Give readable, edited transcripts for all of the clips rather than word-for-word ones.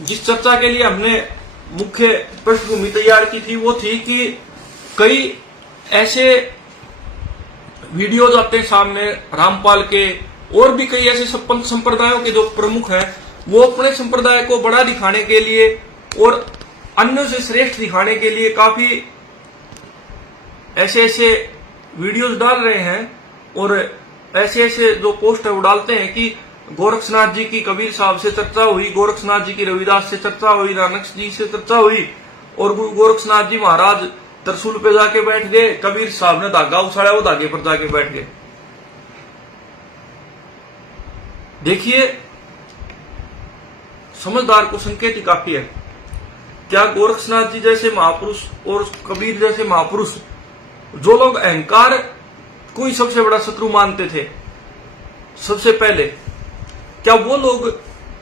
जिस चर्चा के लिए हमने मुख्य पृष्ठभूमि तैयार की थी वो थी कि कई ऐसे वीडियोज आते हैं सामने रामपाल के, और भी कई ऐसे पंथ संप्रदायों के जो प्रमुख हैं वो अपने संप्रदाय को बड़ा दिखाने के लिए और अन्यों से श्रेष्ठ दिखाने के लिए काफी ऐसे ऐसे वीडियोज डाल रहे हैं और ऐसे ऐसे जो पोस्ट है वो डालते हैं कि गोरक्षनाथ जी की कबीर साहब से चर्चा हुई, गोरक्षनाथ जी की रविदास से चर्चा हुई, नानक जी से चर्चा हुई, और गुरु गोरक्षनाथ जी महाराज तरसूल पे जाके बैठ गए, कबीर साहब ने धागा उछाड़ा, वो धागे पर जाके बैठ गए। देखिए, समझदार को संकेत ही काफी है। क्या गोरक्षनाथ जी जैसे महापुरुष और कबीर जैसे महापुरुष, जो लोग अहंकार को ही सबसे बड़ा शत्रु मानते थे सबसे पहले, क्या वो लोग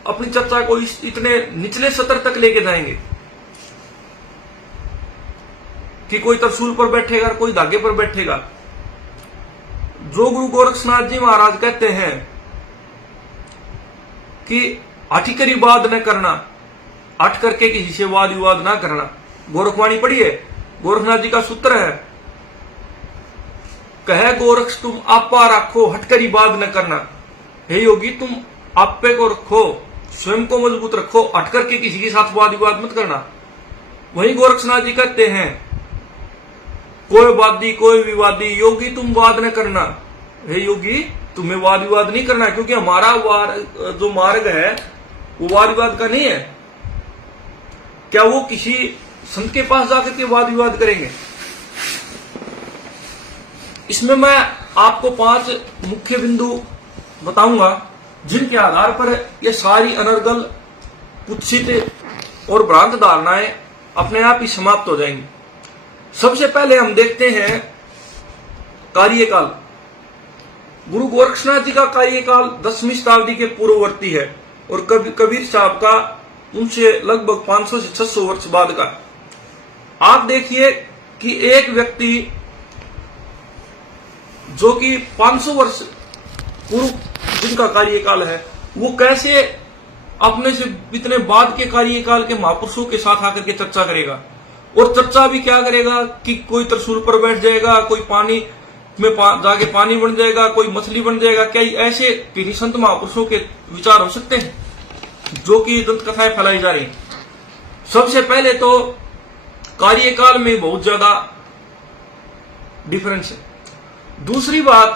अपनी चर्चा को इतने निचले स्तर तक लेके जाएंगे कि कोई तरसूल पर बैठेगा, कोई धागे पर बैठेगा? जो गुरु गोरक्षनाथ जी महाराज कहते हैं कि अठिकरी वाद न करना, अट करके किसी से वाद विवाद ना करना, गोरखवाणी पढ़िए, गोरखनाथ जी का सूत्र है, कहे गोरक्ष तुम आपा रखो, हटकरी बात न करना। हे योगी, तुम आपे को रखो, स्वयं को मजबूत रखो, हट करके किसी के साथ वाद विवाद मत करना। वही गोरक्षनाथ जी कहते हैं, कोई वादी कोई विवादी, योगी तुम वाद न करना। हे योगी, तुम्हें वाद विवाद नहीं करना, क्योंकि हमारा जो मार्ग है वो वाद विवाद का नहीं है। क्या वो किसी संत के पास जाकर के वाद विवाद करेंगे? इसमें मैं आपको 5 मुख्य बिंदु बताऊंगा जिनके आधार पर ये सारी अनर्गल, कुत्सित और भ्रांत धारणाएं अपने आप ही समाप्त हो जाएंगी। सबसे पहले हम देखते हैं कार्यकाल। गुरु गोरक्षनाथ जी का कार्यकाल 10वीं शताब्दी के पूर्ववर्ती है और कबीर साहब का उनसे लगभग 500 से 600 वर्ष बाद का। आप देखिए कि एक व्यक्ति जो कि 500 वर्ष पूर्व जिनका कार्यकाल है, वो कैसे अपने से इतने बाद के कार्यकाल के महापुरुषों के साथ आकर के चर्चा करेगा? और चर्चा भी क्या करेगा कि कोई तरसूल पर बैठ जाएगा, कोई पानी में जाके पानी बन जाएगा, कोई मछली बन जाएगा। क्या ऐसे किसी संत महापुरुषों के विचार हो सकते हैं जो कि दंत कथाएं फैलाई जा रही हैं? सबसे पहले तो कार्यकाल में बहुत ज्यादा डिफरेंस है। दूसरी बात,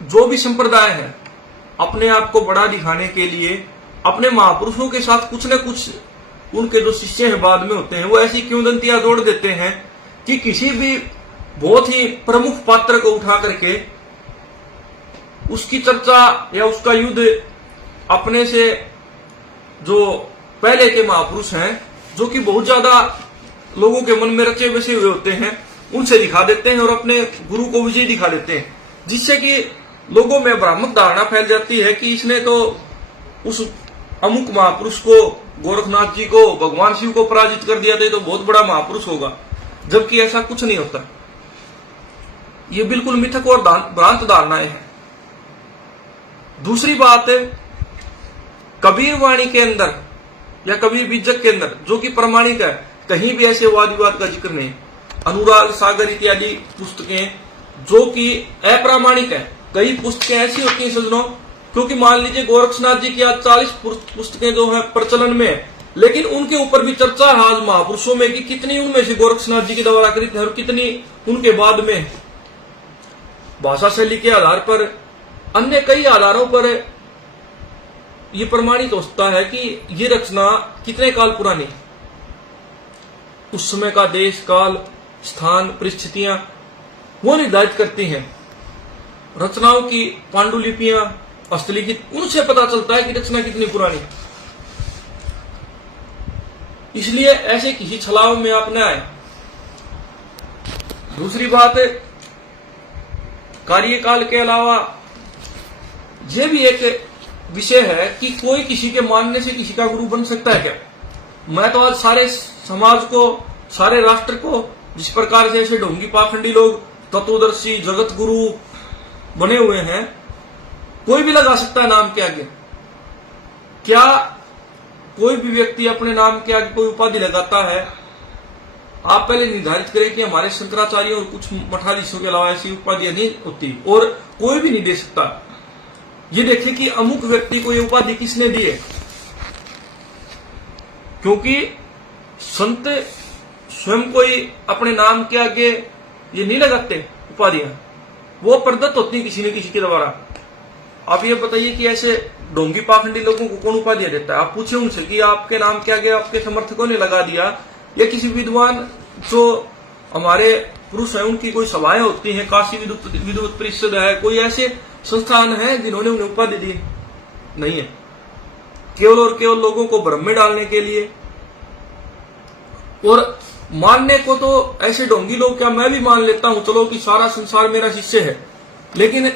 जो भी संप्रदाय है अपने आप को बड़ा दिखाने के लिए अपने महापुरुषों के साथ कुछ न कुछ उनके जो शिष्य हैं बाद में होते हैं, वो ऐसी किंवदंतियां जोड़ देते हैं कि किसी भी बहुत ही प्रमुख पात्र को उठा करके उसकी चर्चा या उसका युद्ध अपने से जो पहले के महापुरुष हैं, जो कि बहुत ज्यादा लोगों के मन में रचे बसे हुए होते हैं, उनसे दिखा देते हैं और अपने गुरु को विजय दिखा देते हैं, जिससे कि लोगों में भ्रामक धारणा फैल जाती है कि इसने तो उस अमुक महापुरुष को, गोरखनाथ जी को, भगवान शिव को पराजित कर दिया था, तो बहुत बड़ा महापुरुष होगा, जबकि ऐसा कुछ नहीं होता। ये बिल्कुल मिथक और भ्रांत धारणाएं हैं। दूसरी बात, कबीर वाणी के अंदर या कबीर बीजक के अंदर, जो कि प्रमाणिक है, कहीं भी ऐसे वाद विवाद का जिक्र नहीं। अनुराग सागर इत्यादि पुस्तकें जो कि अप्रामाणिक है, कई पुस्तकें ऐसी होती हैं सज्जनों, क्योंकि मान लीजिए गोरक्षनाथ जी की आज 40 पुस्तकें जो है प्रचलन में है, लेकिन उनके ऊपर भी चर्चा है आज महापुरुषों में कि कितनी उनमें से गोरक्षनाथ जी के द्वारा कृत है और कितनी उनके बाद में है। भाषा शैली के आधार पर, अन्य कई आधारों पर यह प्रमाणित होता है कि ये रचना कितने काल पुरानी, उस समय का देश काल स्थान परिस्थितियां वो निर्धारित करती हैं। रचनाओं की पांडुलिपियां, हस्तलिखित, उनसे पता चलता है कि रचना कितनी पुरानी। इसलिए ऐसे किसी छलाव में आप न आए। दूसरी बात, कार्यकाल के अलावा यह भी एक विषय है कि कोई किसी के मानने से किसी का गुरु बन सकता है क्या? मैं तो आज सारे समाज को, सारे राष्ट्र को, जिस प्रकार से ऐसे ढोंगी पाखंडी लोग तत्वदर्शी जगत गुरु बने हुए हैं, कोई भी लगा सकता है नाम के आगे। क्या कोई भी व्यक्ति अपने नाम के आगे कोई उपाधि लगाता है, आप पहले निर्धारित करें कि हमारे शंकराचार्य और कुछ मठाधीशों के अलावा ऐसी उपाधियां नहीं होती और कोई भी नहीं दे सकता। ये देखें कि अमुक व्यक्ति को ये उपाधि किसने दी है, क्योंकि संत स्वयं कोई अपने नाम के आगे ये नहीं लगाते उपाधियां, वो प्रदत्त होती किसी न किसी के द्वारा। आप ये बताइए कि ऐसे ढोंगी पाखंडी लोगों को कौन उपाधियां देता है? आप पूछे उनसे कि आपके नाम के आगे आपके समर्थकों ने लगा दिया, या किसी विद्वान जो हमारे पुरुष है उनकी कोई सभाएं होती हैं, काशी विद्वत परिषद है, कोई ऐसे संस्थान है जिन्होंने उन्हें उपाधि दी? नहीं है। केवल और केवल लोगों को भ्रम में डालने के लिए। और मानने को तो ऐसे ढोंगी लोग, क्या मैं भी मान लेता हूं चलो कि सारा संसार मेरा शिष्य है, लेकिन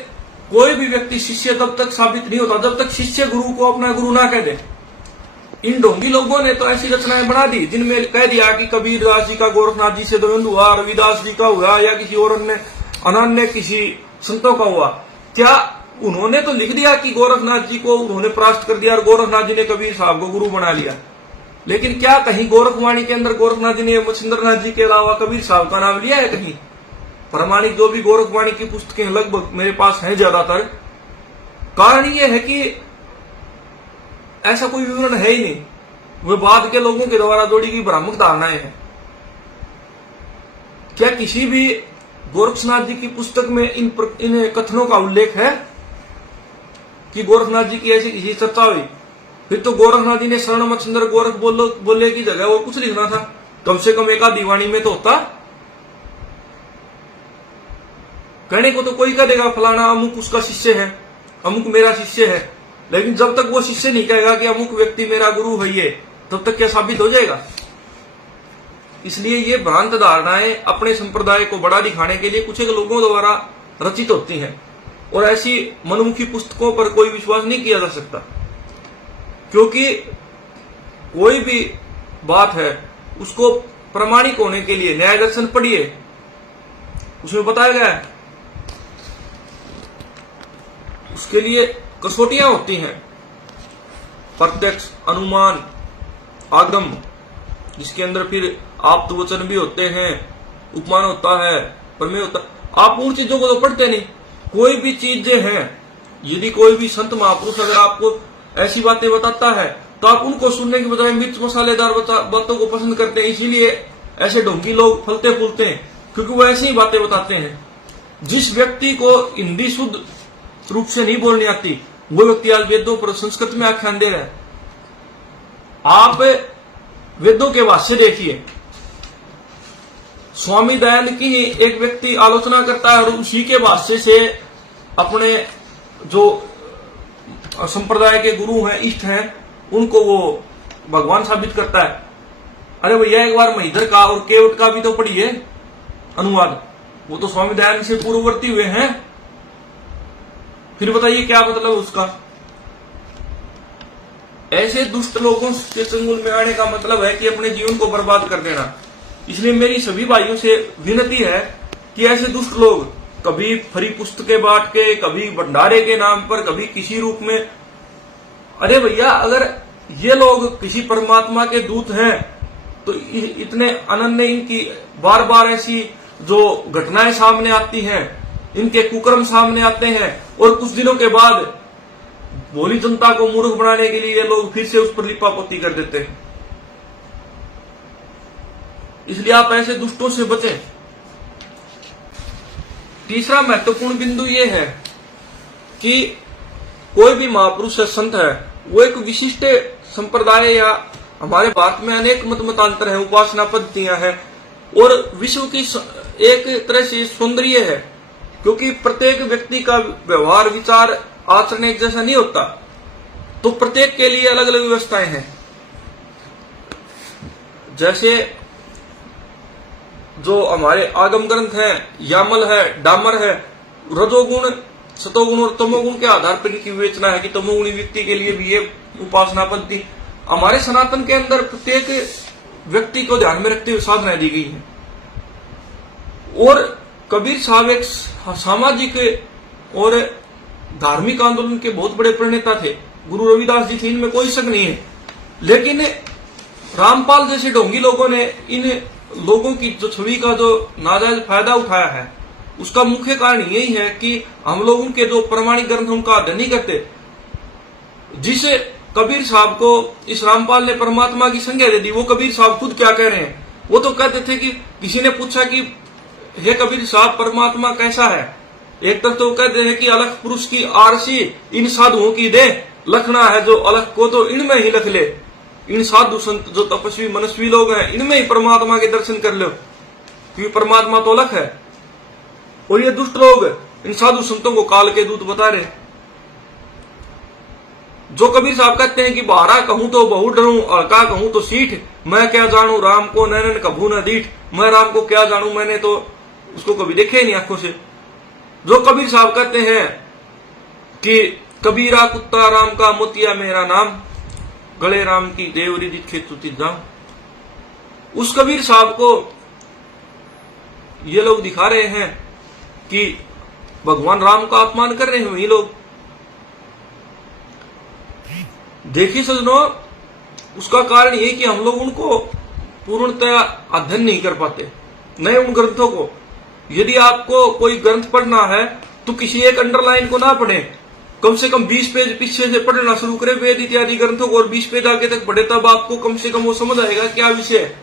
कोई भी व्यक्ति शिष्य तब तक साबित नहीं होता जब तक शिष्य गुरु को अपना गुरु ना कह दे। इन ढोंगी लोगों ने तो ऐसी रचनाएं बना दी जिनमें कह दिया कि कबीर दास जी का गोरखनाथ जी से द्वंद हुआ, रविदास जी का हुआ, या किसी और अन्य किसी संतों का हुआ। क्या उन्होंने तो लिख दिया कि गोरखनाथ जी को उन्होंने परास्त कर दिया और गोरखनाथ जी ने कबीर साहब को गुरु बना लिया, लेकिन क्या कहीं गोरखवाणी के अंदर गोरखनाथ जी ने मच्छिंद्रनाथ जी के अलावा कबीर साहब का नाम लिया है? कहीं प्रमाणिक जो भी गोरखवाणी की पुस्तकें लगभग मेरे पास हैं ज्यादातर, कारण यह है कि ऐसा कोई विवरण है ही नहीं, वे बाद के लोगों के द्वारा जोड़ी गई भ्रामक धारणाएं हैं। क्या किसी भी गोरखनाथ जी की पुस्तक में इन कथनों का उल्लेख है कि गोरखनाथ जी की ऐसी किसी चर्चा हुई? फिर तो गोरखनाथ जी ने शरण मच्छिंद्र गोरख बोले की जगह और कुछ लिखना था, कम से कम एक आधी वाणी में तो होता। कहने को तो कोई कह देगा फलाना अमुक उसका शिष्य है, अमुक मेरा शिष्य है, लेकिन जब तक वो शिष्य नहीं कहेगा कि अमुक व्यक्ति मेरा गुरु है ये, तब तक क्या साबित हो जाएगा? इसलिए ये भ्रांत धारणाएं अपने संप्रदाय को बड़ा दिखाने के लिए कुछ एक लोगों द्वारा रचित होती हैं, और ऐसी मनमुखी पुस्तकों पर कोई विश्वास नहीं किया जा सकता, क्योंकि कोई भी बात है उसको प्रमाणिक होने के लिए न्याय दर्शन पढ़िए, उसमें बताया गया है उसके लिए कसौटियां होती हैं, प्रत्यक्ष, अनुमान, आगम, जिसके अंदर फिर आप्त वचन भी होते हैं, उपमान होता है, प्रमेय होता है। आप उन चीजों को तो पढ़ते नहीं। कोई भी चीजें हैं, यदि कोई भी संत महापुरुष अगर आपको ऐसी बातें बताता है तो आप उनको सुनने के बजाय मिर्च मसालेदार बातों को पसंद करते हैं। इसीलिए ऐसे ढोंगी लोग फलते फूलते हैं, क्योंकि वो ऐसी ही बातें बताते हैं। जिस व्यक्ति को हिंदी शुद्ध रूप से नहीं बोलनी आती, वो व्यक्ति आज वेदों पर संस्कृत में आख्यान दे रहा है। आप वेदों के भाष्य देखिए, स्वामी दयानंद की एक व्यक्ति आलोचना करता है और उसी के भाष्य से अपने जो संप्रदाय के गुरु हैं, इष्ट हैं, उनको वो भगवान साबित करता है। अरे भैया, एक बार महिधर का और केवट का भी तो पढ़िए अनुवाद, वो तो स्वामी दयानंद से पूर्ववर्ती हुए हैं। फिर बताइए क्या मतलब उसका? ऐसे दुष्ट लोगों के चंगुल में आने का मतलब है कि अपने जीवन को बर्बाद कर देना। इसलिए मेरी सभी भाइयों से विनती है कि ऐसे दुष्ट लोग कभी फ्री पुस्तकें बांट के, कभी भंडारे के नाम पर, कभी किसी रूप में, अरे भैया, अगर ये लोग किसी परमात्मा के दूत हैं तो इतने अनन्य इनकी बार बार ऐसी जो घटनाएं सामने आती हैं, इनके कुकर्म सामने आते हैं, और कुछ दिनों के बाद भोली जनता को मूर्ख बनाने के लिए ये लोग फिर से उस पर लिपापोती कर देते हैं। इसलिए आप ऐसे दुष्टों से बचें। तीसरा महत्वपूर्ण बिंदु यह है कि कोई भी महापुरुष या संत है, वो एक विशिष्ट संप्रदाय, या हमारे भारत में अनेक मतांतर है, उपासना पद्धतियां हैं, और विश्व की एक तरह से सौंदर्य है, क्योंकि प्रत्येक व्यक्ति का व्यवहार, विचार, आचरण एक जैसा नहीं होता, तो प्रत्येक के लिए अलग अलग व्यवस्थाएं हैं। जैसे जो हमारे आगम ग्रंथ हैं, यामल है, डामर है, रजोगुण, सतोगुण और तमोगुण के आधार पर इनकी विवेचना है कि तमोगुणी व्यक्ति के लिए भी ये उपासना पद्धति। हमारे सनातन के अंदर प्रत्येक व्यक्ति को ध्यान में रखते हुए साधनाएं दी गई हैं। और कबीर साहब एक सामाजिक और धार्मिक आंदोलन के बहुत बड़े प्रणेता थे। गुरु रविदास जी थे, इनमें कोई शक नहीं है। लेकिन रामपाल जैसे ढोंगी लोगों ने इन लोगों की जो छवि का जो नाजायज फायदा उठाया है, उसका मुख्य कारण यही है कि हम लोग उनके जो प्रमाणिक ग्रंथ उनका अध्ययन नहीं करते। जिसे कबीर साहब को इस रामपाल ने परमात्मा की संज्ञा दे दी, वो कबीर साहब खुद क्या कह रहे हैं, वो तो कहते थे कि किसी ने पूछा कि हे कबीर साहब परमात्मा कैसा है, एक तरफ तो कहते हैं कि अलख पुरुष की आरसी इन साधुओं की दे, लखना है जो अलख को तो इनमें ही लख ले, इन साधु संत जो तपस्वी मनस्वी लोग हैं इनमें ही परमात्मा के दर्शन कर लो, क्योंकि परमात्मा तो अलख है। और ये दुष्ट लोग इन साधु संतों को काल के दूत बता रहे। जो कबीर साहब कहते हैं कि बारा कहूं तो बहु डरूं, अलका कहूं तो सीठ, मैं क्या जानू राम को नैनन कभू न दीठ, मैं राम को क्या जानू, मैंने तो उसको कभी देखे ही नहीं आंखों से। जो कबीर साहब कहते हैं कि कबीरा कुत्ता राम का मोतिया मेरा नाम, गले राम की देवरी दिखे तुति जाऊं, उस कबीर साहब को ये लोग दिखा रहे हैं कि भगवान राम का अपमान कर रहे हैं वही लोग। देखिए सजनों, उसका कारण ये कि हम लोग उनको पूर्णतः अध्ययन नहीं कर पाते, नए उन ग्रंथों को। यदि आपको कोई ग्रंथ पढ़ना है तो किसी एक अंडरलाइन को ना पढ़े, कम से कम 20 पेज पीछे से पढ़ना शुरू करें वेद इत्यादि ग्रंथों को, और 20 पेज आगे तक पढ़े, तब आपको कम से कम वो समझ आएगा क्या विषय है।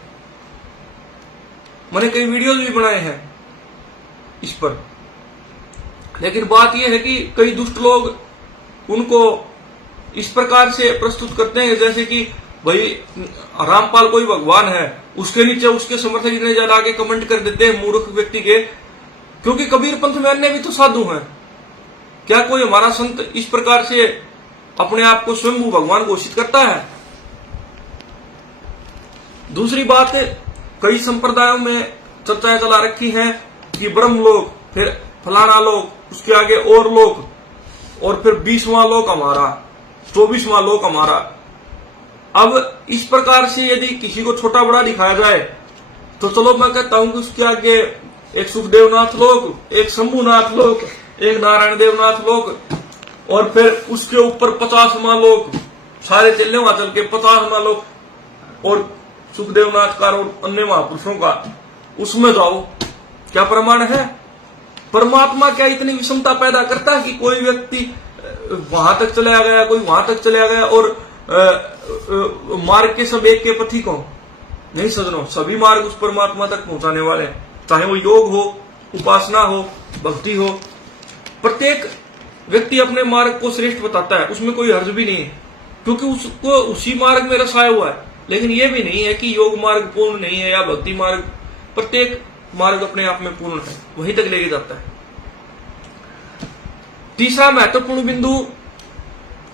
मैंने कई वीडियोज भी बनाए हैं इस पर। लेकिन बात यह है कि कई दुष्ट लोग उनको इस प्रकार से प्रस्तुत करते हैं जैसे कि भाई रामपाल कोई भगवान है, उसके नीचे उसके समर्थक इतने ज्यादा आगे कमेंट कर देते हैं मूर्ख व्यक्ति के, क्योंकि कबीर पंथ में अन्य भी तो साधु हैं। क्या कोई हमारा संत इस प्रकार से अपने आप को स्वयं भगवान घोषित करता है? दूसरी बात, कई संप्रदायों में चर्चाएं चला रखी हैं कि ब्रह्म लोक, फिर फलाना लोक, उसके आगे और लोक, और फिर 20वां लोक हमारा, 24वां लोक हमारा। अब इस प्रकार से यदि किसी को छोटा बड़ा दिखाया जाए तो चलो मैं कहता हूं कि उसके आगे एक सुखदेवनाथ लोक, एक शंभुनाथ लोक, एक नारायण देवनाथ लोक, और फिर उसके ऊपर 50वां लोक, सारे चले वहां चल के 50वां लोक, और सुखदेवनाथ का और अन्य महापुरुषों का, उसमें जाओ। क्या प्रमाण है? परमात्मा क्या इतनी विषमता पैदा करता है कि कोई व्यक्ति वहां तक चला गया, कोई वहां तक चला गया, और मार्ग के सब एक के पथिक हो? नहीं सजनों, सभी मार्ग उस परमात्मा तक पहुंचाने वाले हैं, चाहे वो योग हो, उपासना हो, भक्ति हो। प्रत्येक व्यक्ति अपने मार्ग को श्रेष्ठ बताता है, उसमें कोई हर्ज भी नहीं है, क्योंकि उसको उसी मार्ग में रसाया हुआ है। लेकिन यह भी नहीं है कि योग मार्ग पूर्ण नहीं है या भक्ति मार्ग, प्रत्येक मार्ग अपने आप में पूर्ण है, वहीं तक लेके जाता है। तीसरा महत्वपूर्ण बिंदु,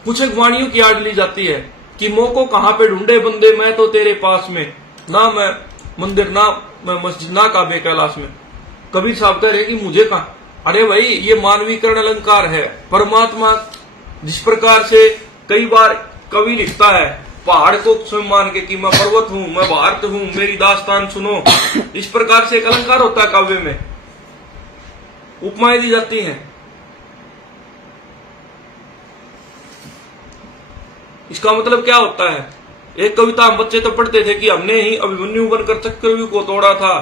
कुछ एक वाणियों की आड़ ली जाती है कि मोह को कहां पे ढूंढे बंदे, मैं तो तेरे पास में, ना मैं मंदिर, ना मैं मस्जिद, ना काबे कैलाश में। कबीर साहब कह रहे कि मुझे कहां? अरे भाई, ये मानवीकरण अलंकार है। परमात्मा जिस प्रकार से कई बार कवि लिखता है पहाड़ को स्वयं मान के कि मैं पर्वत हूं, मैं भारत हूं, मेरी दास्तान सुनो, इस प्रकार से एक अलंकार होता है काव्य में, उपमाएं दी जाती हैं। इसका मतलब क्या होता है? एक कविता हम बच्चे तो पढ़ते थे कि हमने ही अभिमन्यु बनकर चक्रव्यूह को तोड़ा था।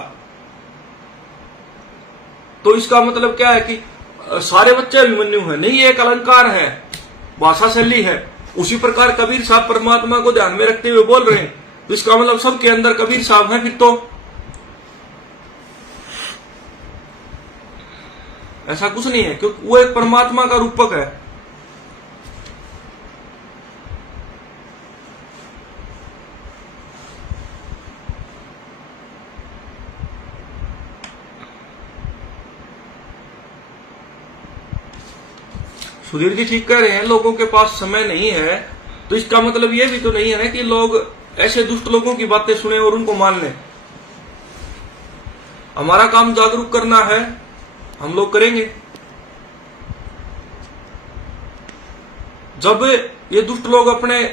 तो इसका मतलब क्या है कि सारे बच्चे अभिमन्यु हैं? नहीं, एक अलंकार है, भाषा शैली है। उसी प्रकार कबीर साहब परमात्मा को ध्यान में रखते हुए बोल रहे हैं, तो इसका मतलब सबके अंदर कबीर साहब हैं। फिर तो ऐसा कुछ नहीं है, क्योंकि वो एक परमात्मा का रूपक है। सुधीर जी ठीक कह रहे हैं, लोगों के पास समय नहीं है, तो इसका मतलब ये भी तो नहीं है ना कि लोग ऐसे दुष्ट लोगों की बातें सुने और उनको मान लें। हमारा काम जागरूक करना है, हम लोग करेंगे। जब ये दुष्ट लोग अपने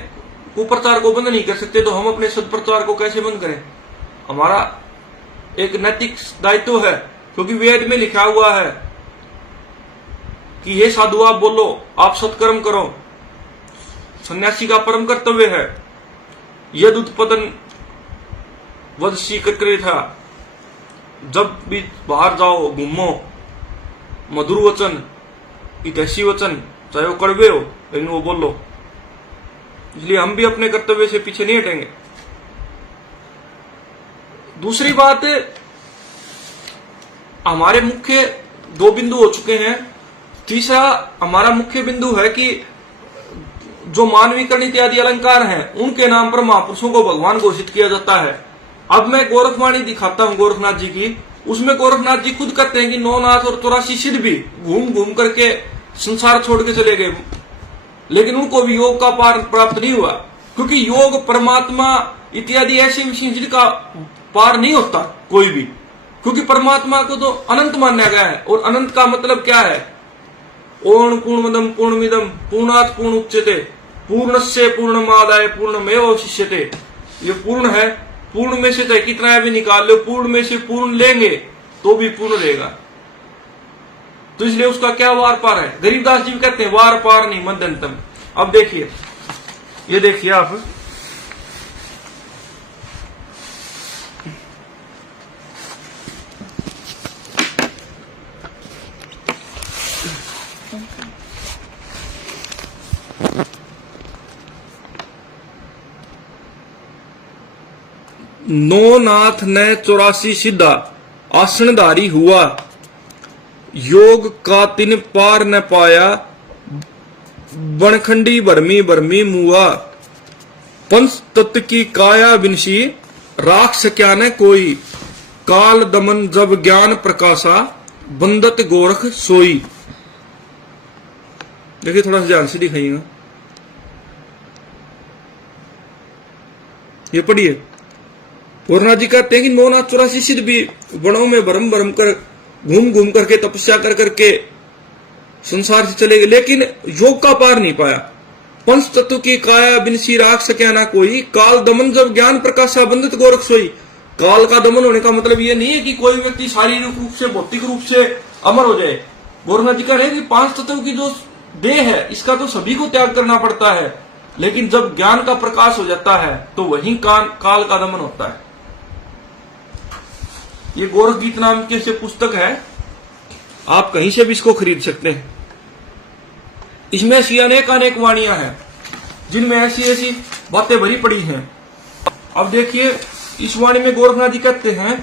कुप्रचार को बंद नहीं कर सकते, तो हम अपने सदप्रचार को कैसे बंद करें? हमारा एक नैतिक दायित्व है, क्योंकि वेद में लिखा हुआ है कि हे साधु आप बोलो, आप सत्कर्म करो, सन्यासी का परम कर्तव्य है। यद उत्पतन वदसी कर्करे था, जब भी बाहर जाओ घूमो, मधुर वचन, हितैषी वचन, चाहे वो कड़वे हो लेकिन वो बोल लो। इसलिए हम भी अपने कर्तव्य से पीछे नहीं हटेंगे। दूसरी बात, हमारे मुख्य 2 बिंदु हो चुके हैं। तीसरा हमारा मुख्य बिंदु है कि जो मानवीकरण इत्यादि अलंकार हैं, उनके नाम पर महापुरुषों को भगवान घोषित किया जाता है। अब मैं गोरखवाणी दिखाता हूं गोरखनाथ जी की, उसमें गोरखनाथ जी खुद कहते हैं कि 9 नाथ और 84 सिद्ध भी घूम घूम करके संसार छोड़ के चले गए, लेकिन उनको भी योग का पार प्राप्त नहीं हुआ, क्योंकि योग, परमात्मा इत्यादि ऐसे विषय जिनका पार नहीं होता कोई भी, क्योंकि परमात्मा को तो अनंत माना गया है। और अनंत का मतलब क्या है? ओम पूर्णमदम पूर्णमिदम पूर्णात् पूर्णमुदच्यते पूर्णस्य पूर्णमादाय पूर्णमेवावशिष्यते। ये पूर्ण है, पूर्ण में से चाहे कितना भी निकाल लो, पूर्ण में से पूर्ण लेंगे तो भी पूर्ण रहेगा। तो इसलिए उसका क्या वार पार है? गरीबदास जी भी कहते हैं वार पार नहीं मध्यंतम। अब देखिए, ये देखिए आप, नो नाथ ने 84 सिद्धा आसनधारी हुआ, योग का 3 पार न पाया, बनखंडी भरमी भरमी मुआ, पंच तत्व की काया बिनसी, राख सक्या न कोई, काल दमन जब ज्ञान प्रकाशा, बंदत गोरख सोई। देखिए थोड़ा सा ध्यान से दिखाइएगा, ये पढ़िए। गोरखनाथ जी कहते हैं कि 9 नाथ 84 सिद्ध भी वनों में भरम भरम कर घूम घूम करके तपस्या कर करके संसार से चले गए, लेकिन योग का पार नहीं पाया। पंच तत्व की काया बिनसी, राख सक्या ना कोई, काल दमन जब ज्ञान प्रकाशा, बंदित गोरख सोई। काल का दमन होने का मतलब ये नहीं है कि कोई व्यक्ति शारीरिक रूप से, भौतिक रूप से अमर हो जाए। गोरखनाथ जी कह रहे हैं कि 5 तत्व की जो देह है, इसका तो सभी को त्याग करना पड़ता है, लेकिन जब ज्ञान का प्रकाश हो जाता है तो वही काल का दमन होता है। ये गोरख गीत नाम के से पुस्तक है, आप कहीं से भी इसको खरीद सकते हैं। इसमें ऐसी अनेक वाणियां हैं जिनमें ऐसी ऐसी बातें भरी पड़ी हैं। अब देखिए, इस वाणी में गोरखनाथ जी कहते हैं,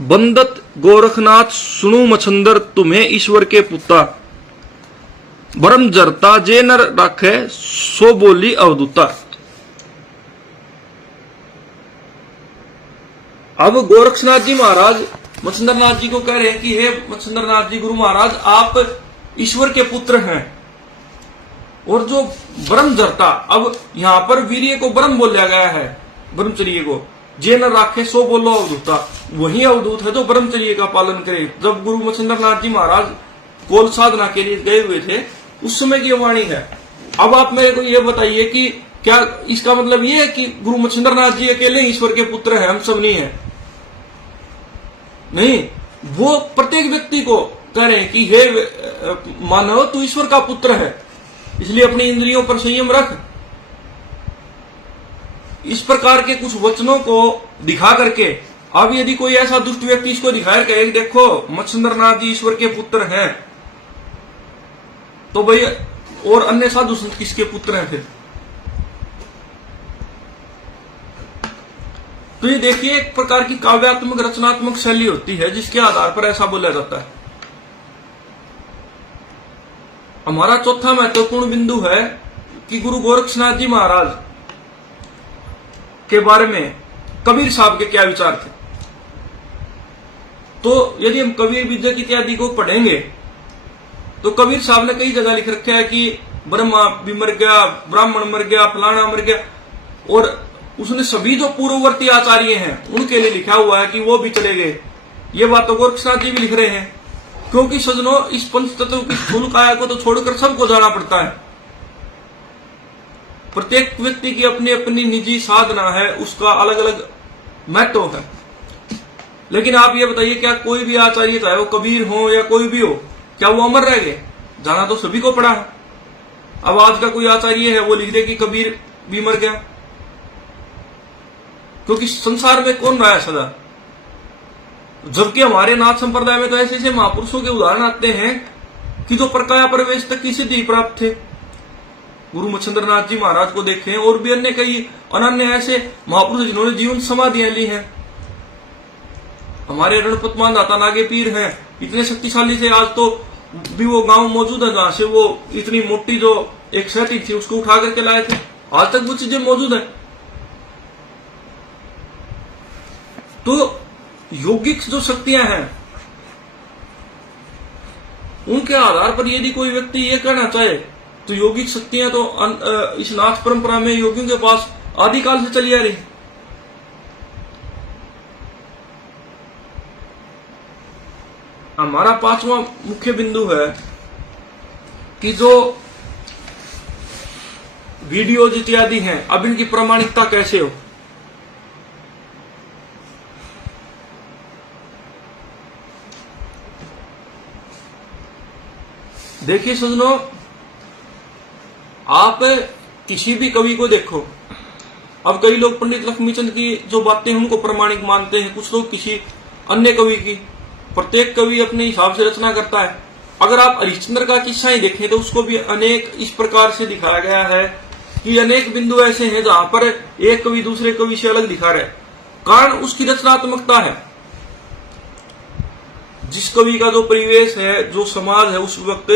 बंदत गोरखनाथ सुनु मछंदर, तुम्हें ईश्वर के पुता, भरम जरता जे नर राखे, सो बोली अवधूता। अब गोरक्षनाथ जी महाराज मच्छिंद्रनाथ जी को कह रहे हैं कि हे मच्छिंद्रनाथ जी गुरु महाराज, आप ईश्वर के पुत्र हैं। और जो ब्रह्म जरता, अब यहां पर वीर्य को ब्रह्म बोला गया है, ब्रह्मचर्य को, जे न राखे सो बोलो अवधूता, वही अवधूत है जो ब्रह्मचर्य का पालन करे। जब गुरु मच्छिंद्रनाथ जी महाराज कोल साधना के लिए गए हुए थे, उस समय की वाणी है। अब आप मेरे को ये बताइए कि क्या इसका मतलब ये है कि गुरु मच्छिंद्रनाथ जी अकेले ईश्वर के पुत्र हैं, हम सब नहीं है? नहीं, वो प्रत्येक व्यक्ति को कह रहे हैं कि हे मानव, तू ईश्वर का पुत्र है, इसलिए अपनी इंद्रियों पर संयम रख। इस प्रकार के कुछ वचनों को दिखा करके, अब यदि कोई ऐसा दुष्ट व्यक्ति इसको दिखाया कहे कि देखो मच्छिंद्रनाथ जी ईश्वर के पुत्र हैं, तो भाई और अन्य साधु संत किसके पुत्र हैं फिर? तो ये देखिए, एक प्रकार की काव्यात्मक रचनात्मक शैली होती है जिसके आधार पर ऐसा बोला जाता है। हमारा चौथा महत्वपूर्ण बिंदु है कि गुरु गोरक्षनाथ जी महाराज के बारे में कबीर साहब के क्या विचार थे। तो यदि हम कबीर विद्या इत्यादि को पढ़ेंगे तो कबीर साहब ने कई जगह लिख रखा है कि ब्रह्मा भी मर गया, ब्राह्मण मर गया, फलाना मर गया, और उसने सभी जो पूर्ववर्ती आचार्य हैं उनके लिए लिखा हुआ है कि वो भी चले गए। ये बात तो गोरक्षनाथ जी भी लिख रहे हैं, क्योंकि सजनों, इस पंच तत्व की स्थूल काया को तो छोड़कर सबको जाना पड़ता है। प्रत्येक व्यक्ति की अपनी अपनी निजी साधना है, उसका अलग अलग महत्व है। लेकिन आप ये बताइए, क्या कोई भी आचार्य, चाहे वो कबीर हो या कोई भी हो, क्या वो अमर रह गए? जाना तो सभी को पड़ा है। अब आज का कोई आचार्य है वो लिख दे कि कबीर भी मर गया, क्योंकि संसार में कौन रहा है सदा। जबकि हमारे नाथ संप्रदाय में तो ऐसे ऐसे महापुरुषों के उदाहरण आते हैं कि जो प्रकाया प्रवेश तक की सिद्धि प्राप्त थे। गुरु मच्छिंद्रनाथ जी महाराज को देखें, और भी अन्य कई अनन्य ऐसे महापुरुष जिन्होंने जीवन समाधियां ली हैं। हमारे रणपतमान दाता नागे पीर हैं, इतने शक्तिशाली थे, आज तो भी वो गांव मौजूद है जहां से वो इतनी मोटी जो एक सैटी थी उसको उठा करके लाए थे, आज तक वो चीजें मौजूद है। तो यौगिक जो शक्तियां हैं उनके आधार पर यदि कोई व्यक्ति ये कहना चाहे तो यौगिक शक्तियां तो इस नाथ परंपरा में योगियों के पास आदिकाल से चली आ रही। हमारा पांचवा मुख्य बिंदु है कि जो वीडियो इत्यादि हैं, अब इनकी प्रामाणिकता कैसे हो। देखिए सज्जनों, आप किसी भी कवि को देखो, अब कई लोग पंडित लक्ष्मीचंद की जो बातें हैं उनको प्रमाणिक मानते हैं, कुछ लोग किसी अन्य कवि की। प्रत्येक कवि अपने हिसाब से रचना करता है। अगर आप हरिश्चंद्र का किस्सा ही देखें तो उसको भी अनेक इस प्रकार से दिखाया गया है कि अनेक बिंदु ऐसे हैं जहां पर एक कवि दूसरे कवि से अलग दिखा रहे। कारण उसकी रचनात्मकता है। जिस कवि का जो परिवेश है, जो समाज है उस वक्त,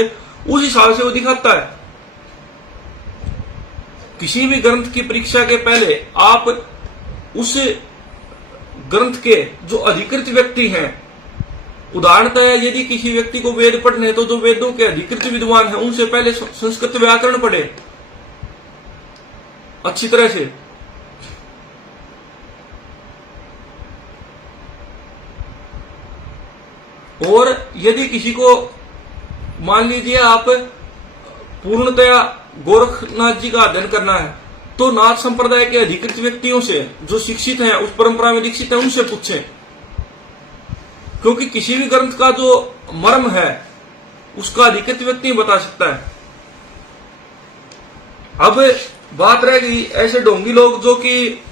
उस हिसाब से वो दिखाता है। किसी भी ग्रंथ की परीक्षा के पहले आप उस ग्रंथ के जो अधिकृत व्यक्ति हैं, उदाहरणतः यदि किसी व्यक्ति को वेद पढ़ने तो जो वेदों के अधिकृत विद्वान हैं उनसे पहले संस्कृत व्याकरण पढ़े अच्छी तरह से। और यदि किसी को मान लीजिए आप पूर्णतया गोरखनाथ जी का अध्ययन करना है तो नाथ संप्रदाय के अधिकृत व्यक्तियों से जो शिक्षित हैं, उस परंपरा में दीक्षित हैं, उनसे पूछें, क्योंकि किसी भी ग्रंथ का जो मर्म है उसका अधिकृत व्यक्ति बता सकता है। अब बात रह गई ऐसे ढोंगी लोग जो कि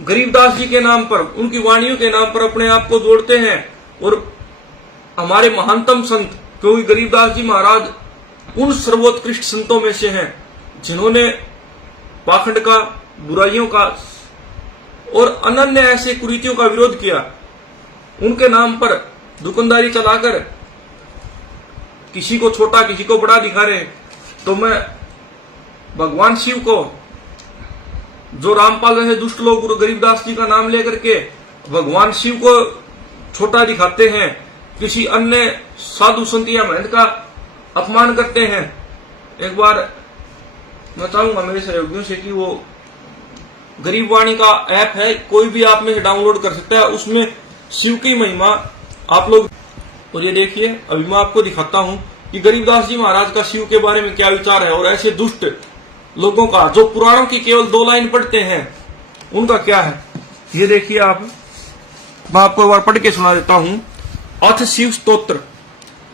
गरीबदास जी के नाम पर, उनकी वाणियों के नाम पर अपने आप को जोड़ते हैं। और हमारे महानतम संत, क्योंकि गरीबदास जी महाराज उन सर्वोत्कृष्ट संतों में से हैं जिन्होंने पाखंड का, बुराइयों का और अनन्य ऐसे कुरीतियों का विरोध किया। उनके नाम पर दुकानदारी चलाकर किसी को छोटा किसी को बड़ा दिखा रहे। तो मैं भगवान शिव को, जो रामपाल रहे दुष्ट लोग गुरु गरीबदास जी का नाम लेकर के भगवान शिव को छोटा दिखाते हैं, किसी अन्य साधु संत या महंत का अपमान करते हैं। एक बार मैं चाहूंगा मेरे सहयोगियों से कि वो गरीब वाणी का ऐप है, कोई भी आप में से डाउनलोड कर सकता है, उसमें शिव की महिमा आप लोग। और ये देखिए, अभी मैं आपको दिखाता हूं कि गरीबदास जी महाराज का शिव के बारे में क्या विचार है और ऐसे दुष्ट लोगों का जो पुराणों की केवल 2 लाइन पढ़ते हैं उनका क्या है। ये देखिए आप, मैं आपको एक बार पढ़ के सुना देता हूं। अथ शिव स्तोत्र।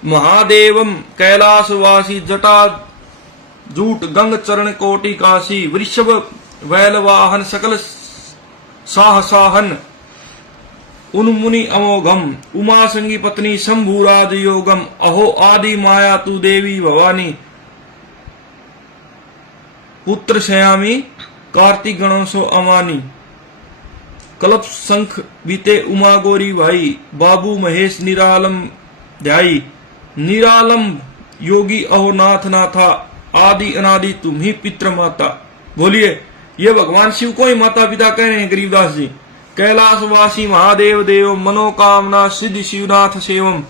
महादेवम कैलासवासी जटा जूट गंग चरण कोटि काशी वृषभ वैलवाहन सकल साहसाहन उन्मुनि अमोघम उमा संगी पत्नी शंभुराज योगम अहो आदि माया तू देवी भवानी पुत्र श्यामी कार्तिक गणोसो अमानी कल्प शंख बीते उमा गौरी भाई बाबू महेश निरालम ध्याई निरालम योगी अहो नाथ नाथा आदि अनादि तुम ही पितृ माता। बोलिए, ये भगवान शिव को ही माता पिता कह रहे हैं गरीबदास जी। कैलाशवासी महादेव देव मनोकामना सिद्धि शिवनाथ सेवम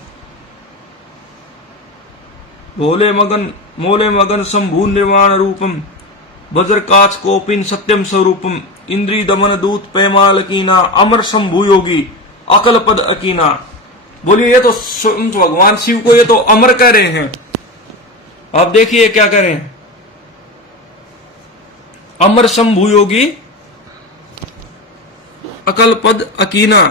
मोले मगन शंभु निर्वाण रूपम वज्र काच कोपिन सत्यम स्वरूपम इंद्री दमन दूत पैमाल कीना अमर शंभु योगी अकल पद अकीना। बोलिए, ये तो भगवान शिव को ये तो अमर कह रहे हैं। आप देखिए क्या कह रहे हैं, अमर शंभु योगी अकल पद अकीना।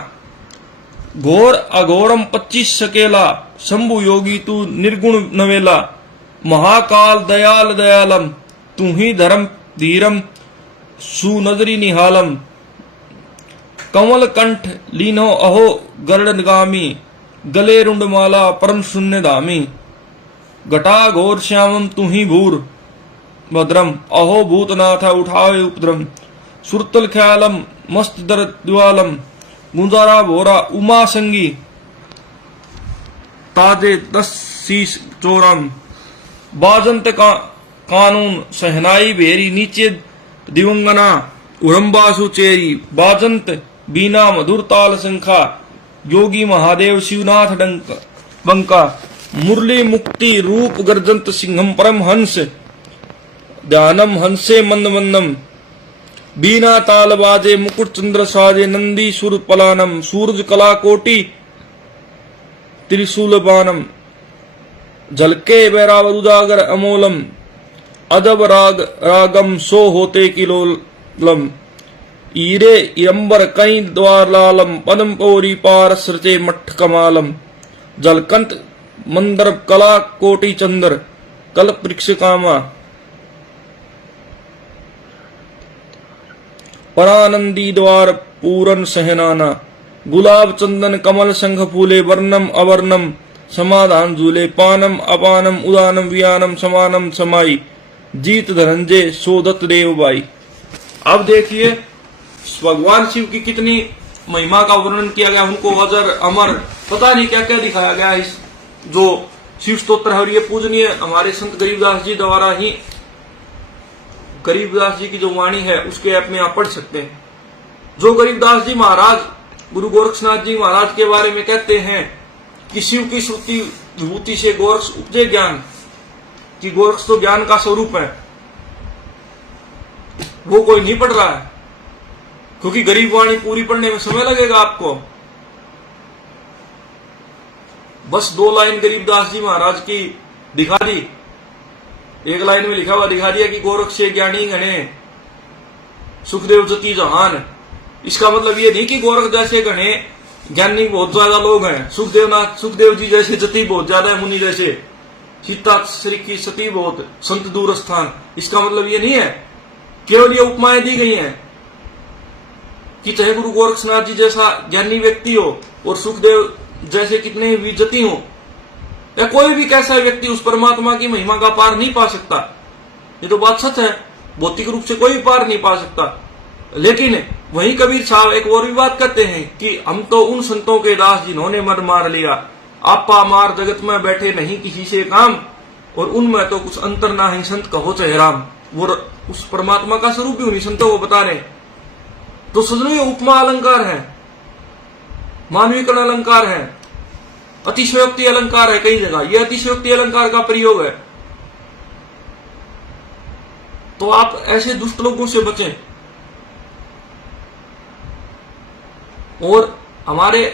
घोर अघोरम 25 सकेला, शंभु योगी तू निर्गुण नवेला। महाकाल दयाल दयालम, तू ही धर्म धीरम सुनजरी निहालम। कंवल कंठ लीनो अहो गरुड़गामी, गले रुंडमाला परम शून्य धामी। घटा घोर श्यामम तू ही भूर भद्रम, अहो भूतनाथ उठावे उपद्रम। सुरतल ख्यालम मस्त दर द्वालम, गुंजारा भोरा उमा संगी। ताजे 10 शीश चोरम, बाजंत का कानून सहनाई भेरी। नीचे दिवंगना उरम्बासु चेरी, बाजंत बीना मधुर ताल संखा। योगी महादेव शिवनाथ डंक बंका। मुरली मुक्ति रूप गर्जंत सिंहम परम हंस। ध्यानम हंसे मंद मंदम, बीना ताल बाजे मुकुट चंद्र साजे। नंदी सुर पलानम, सूरज कला कोटि त्रिशूल बानम। झलके बैरावर उजागर अमोलम, अदब राग रागम सो होते किलोलम। ईरे इरंबर कई द्वार लालम, पदम पोरी पारस रचे मठ कमालम। जलकंत मंदर कला कोटि चंद्र, कल्प वृक्ष कामा। परानंदी द्वार पूरन सहनाना। गुलाब चंदन कमल संघ फूले, वर्णम अवर्णम समाधान झूले। पानम अपानम उदानम वियानम समानम समाई। जीत धनंजय सोदत देव बाई। अब देखिए भगवान शिव की कितनी महिमा का वर्णन किया गया। उनको अजर अमर पता नहीं क्या क्या दिखाया गया। इस जो शिव स्तोत्र है और ये पूजनीय हमारे संत गरीबदास जी द्वारा ही, गरीबदास जी की जो वाणी है उसके ऐप में आप पढ़ सकते हैं। जो गरीबदास जी महाराज गुरु गोरक्षनाथ जी महाराज के बारे में कहते हैं कि शिव की श्रुति विभूति से गोरक्ष उपजे ज्ञान, कि गोरक्ष तो ज्ञान का स्वरूप है, वो कोई नहीं पढ़ रहा है। क्योंकि गरीब वाणी पूरी पढ़ने में समय लगेगा आपको। बस 2 लाइन गरीबदास जी महाराज की दिखा दी। एक लाइन में लिखा हुआ दिखा दिया कि गोरक्ष ज्ञानी गणे सुखदेव जति जहान। इसका मतलब ये नहीं कि गोरख जैसे गणे ज्ञानी बहुत ज्यादा लोग हैं। सुखदेव जी जैसे जति बहुत ज्यादा है, मुनि जैसे। सीता श्री की सती बहुत, संत दूर स्थान। इसका मतलब ये नहीं है। केवल ये उपमाएं दी गई हैं कि चाहे गुरु गोरक्षनाथ जी जैसा ज्ञानी व्यक्ति हो और सुखदेव जैसे कितने भी जति हो, या कोई भी कैसा व्यक्ति उस परमात्मा की महिमा का पार नहीं पा सकता। ये तो बात सच है। भौतिक रूप से कोई पार नहीं पा सकता। लेकिन वही कबीर साहब एक और भी बात कहते हैं कि हम तो उन संतों के दास जिन्होंने मन मार लिया। आपा मार जगत में बैठे नहीं किसी से काम, और उनमें तो कुछ अंतर ना है संत कहो चाहे राम। वो उस परमात्मा का स्वरूप भी उन्हीं संतों को बता रहे। तो सजनो उपमा अलंकार है, मानवीकरण अलंकार है, अतिशयोक्ति अलंकार है। कई जगह ये अतिशयोक्ति अलंकार का प्रयोग है। तो आप ऐसे दुष्ट लोगों से बचें। और हमारे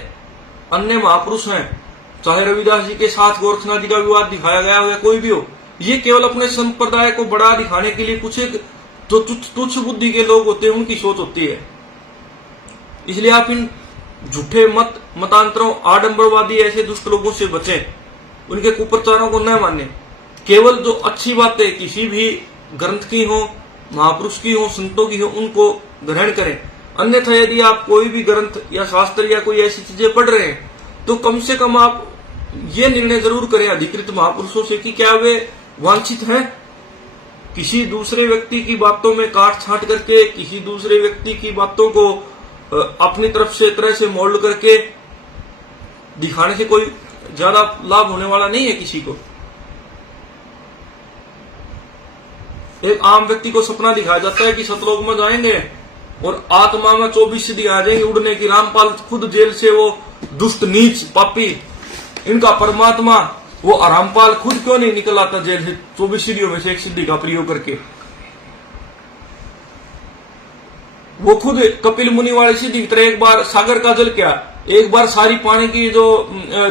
अन्य महापुरुष हैं, चाहे रविदास जी के साथ गोरक्षनाथ जी का विवाद दिखाया गया हो या कोई भी हो, ये केवल अपने संप्रदाय को बड़ा दिखाने के लिए कुछ एक जो तुच्छ बुद्धि के लोग होते हैं उनकी सोच होती है। इसलिए आप इन झूठे मतांतरों आडंबरवादी ऐसे दुष्ट लोगों से बचें। उनके कुप्रचारों को न माने। केवल जो अच्छी बातें किसी भी ग्रंथ की हो, महापुरुष की हो, संतों की हो, उनको ग्रहण करें। अन्यथा यदि आप कोई भी ग्रंथ या शास्त्र या कोई ऐसी चीजें पढ़ रहे हैं तो कम से कम आप ये निर्णय जरूर करें अधिकृत महापुरुषों से कि क्या वे वांछित हैं। किसी दूसरे व्यक्ति की बातों में काट छांट करके, किसी दूसरे व्यक्ति की बातों को अपनी तरफ से तरह से मोल्ड करके दिखाने से कोई ज्यादा लाभ होने वाला नहीं है किसी को। एक आम व्यक्ति को सपना दिखाया जाता है कि सतलोक में जाएंगे और आत्मा में 24 सिद्धि आ जाएंगे उड़ने की। रामपाल खुद जेल से वो दुष्ट नीच पापी, इनका परमात्मा वो रामपाल खुद क्यों नहीं निकल आता जेल से 24 सिद्धियों में से एक सिद्धि का प्रयोग करके। वो खुद कपिल मुनि वाली सिद्धि की तरह एक बार सागर का जल क्या, एक बार सारी पानी की जो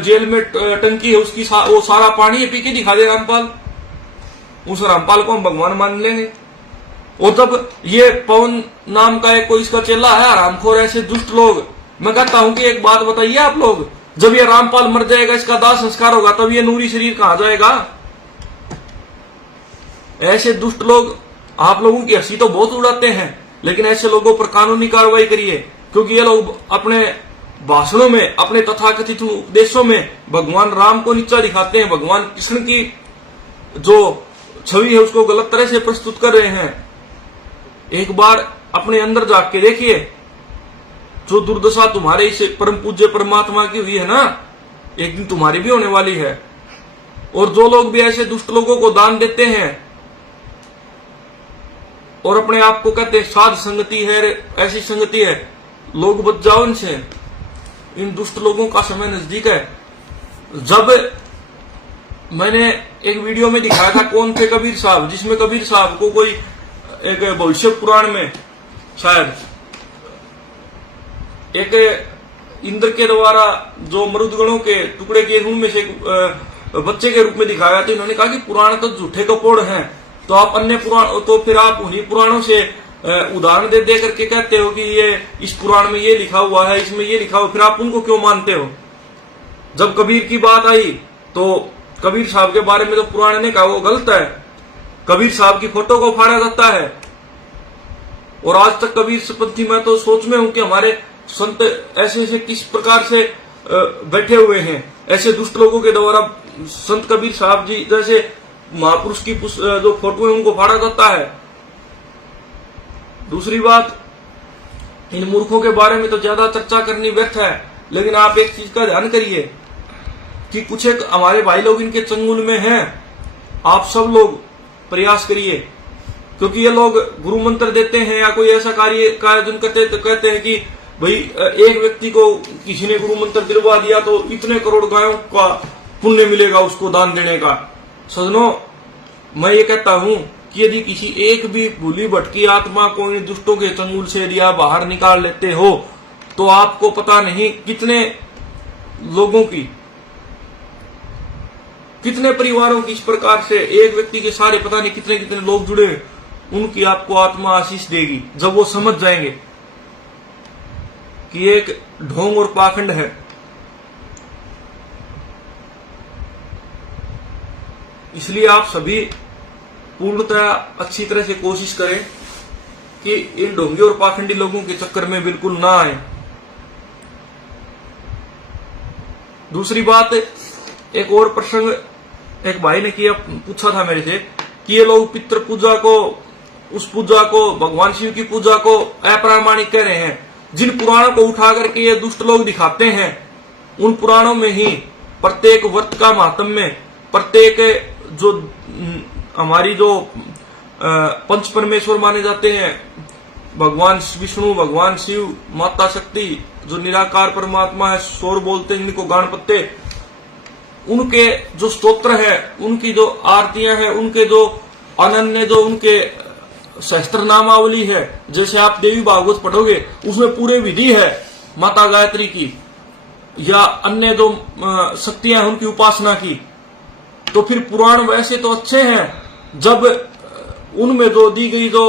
जेल में टंकी है उसकी वो सारा पानी पी के दिखा दे रामपाल। उस रामपाल को हम भगवान मान लेंगे। और तब ये पवन नाम का एक कोई इसका चेला है, हरामखोर ऐसे दुष्ट लोग मैं कहता हूं कि एक बात बताइए आप लोग, जब ये रामपाल मर जाएगा, इसका दाह संस्कार होगा, तब ये नूरी शरीर कहां जाएगा? ऐसे दुष्ट लोग आप लोगों की हंसी तो बहुत उड़ाते हैं, लेकिन ऐसे लोगों पर कानूनी कार्रवाई करिए, क्योंकि ये लोग अपने भाषणों में, अपने तथाकथित उपदेशों में भगवान राम को नीचा दिखाते हैं, भगवान कृष्ण की जो छवि है उसको गलत तरह से प्रस्तुत कर रहे हैं। एक बार अपने अंदर जाके देखिए, जो दुर्दशा तुम्हारे इस परम पूज्य परमात्मा की हुई है ना, एक दिन तुम्हारी भी होने वाली है। और जो लोग भी ऐसे दुष्ट लोगों को दान देते हैं और अपने आप को कहते हैं साध संगति है, ऐसी संगति है, लोग बच जाओ इनसे। इन दुष्ट लोगों का समय नजदीक है। जब मैंने एक वीडियो में दिखाया था कौन थे कबीर साहब, जिसमें कबीर साहब को कोई एक भविष्य पुराण में शायद एक इंद्र के द्वारा जो मरुदगणों के टुकड़े के रूप में से बच्चे के रूप में दिखाया, तो इन्होंने कहा कि पुराण तो झूठे कपोड़ हैं, तो आप अन्य पुराण, तो फिर आप उन्हीं पुराणों से उदाहरण दे करके कहते हो कि ये इस पुराण में ये लिखा हुआ है, इसमें ये लिखा हुआ, फिर आप उनको क्यों मानते हो? जब कबीर की बात आई तो कबीर साहब के बारे में जो पुराण ने कहा वो गलत है। कबीर साहब की फोटो को फाड़ा जाता है, और आज तक कबीर पंथी, मैं तो सोच में हूं कि हमारे संत ऐसे ऐसे किस प्रकार से बैठे हुए हैं, ऐसे दुष्ट लोगों के द्वारा संत कबीर साहब जी जैसे महापुरुष की जो फोटो है उनको फाड़ा जाता है। दूसरी बात, इन मूर्खों के बारे में तो ज्यादा चर्चा करनी व्यर्थ है, लेकिन आप एक चीज का ध्यान करिए कि कुछ एक हमारे भाई लोग इनके चंगुल में हैं। आप सब लोग प्रयास करिए, क्योंकि ये लोग गुरु मंत्र देते हैं या कोई ऐसा कार्य का आयोजन करते तो कहते हैं कि भाई एक व्यक्ति को किसी ने गुरु मंत्र दिलवा दिया तो इतने करोड़ गायों का पुण्य मिलेगा उसको दान देने का। सजनों, मैं ये कहता हूं कि यदि किसी एक भी भूली भटकी आत्मा को इन दुष्टों के चंगुल से यदि आप बाहर निकाल लेते हो, तो आपको पता नहीं कितने लोगों की, कितने परिवारों की इस प्रकार से एक व्यक्ति के सारे पता नहीं कितने कितने लोग जुड़े, उनकी आपको आत्मा आशीष देगी जब वो समझ जाएंगे कि एक ढोंग और पाखंड है। इसलिए आप सभी पूर्णतः अच्छी तरह से कोशिश करें कि इन ढोंगे और पाखंडी लोगों के चक्कर में बिल्कुल ना आए। दूसरी बात, एक और प्रसंग एक भाई ने किया, पूछा था मेरे से कि ये लोग पितृ पूजा को, उस पूजा को, भगवान शिव की पूजा को अप्रामाणिक कह रहे हैं। जिन पुराणों को उठा करके ये दुष्ट लोग दिखाते हैं, उन पुराणों में ही प्रत्येक व्रत का महात्म्य, प्रत्येक जो हमारी जो पंच परमेश्वर माने जाते हैं, भगवान विष्णु, भगवान शिव, माता शक्ति, जो निराकार परमात्मा है, शोर बोलते हैं जिनको गणपत्य, उनके जो स्तोत्र है, उनकी जो आरतियां हैं, उनके जो अनन्य जो उनके सहस्त्र नामावली है, जैसे आप देवी भागवत पढ़ोगे उसमें पूरे विधि है माता गायत्री की या अन्य जो शक्तियां हैं उनकी उपासना की। तो फिर पुराण वैसे तो अच्छे हैं, जब उनमें जो दी गई जो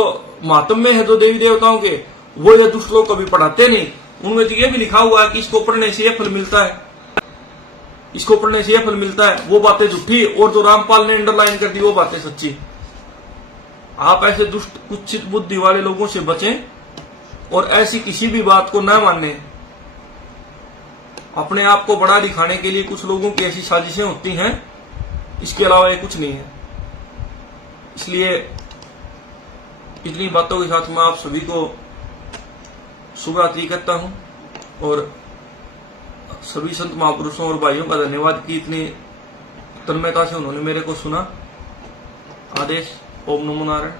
महात्म्य है जो देवी देवताओं के, वो ये दुष्ट लोग कभी पढ़ाते नहीं। उनमें तो ये भी लिखा हुआ है कि इसको पढ़ने से ये फल मिलता है, इसको पढ़ने से ये फल मिलता है, वो बातें झूठी, और जो रामपाल ने अंडरलाइन कर दी वो बातें सच्ची। आप ऐसे दुष्ट कुत्सित बुद्धि वाले लोगों से बचें और ऐसी किसी भी बात को न माने। अपने आप को बड़ा दिखाने के लिए कुछ लोगों की ऐसी साजिशें होती हैं, इसके अलावा ये कुछ नहीं है। इसलिए इतनी बातों के साथ मैं आप सभी को शुभ रात्रि कहता हूं, और सभी संत महापुरुषों और भाइयों का धन्यवाद कि इतनी तन्मयता से उन्होंने मेरे को सुना। आदेश। ओम नमो नारायण।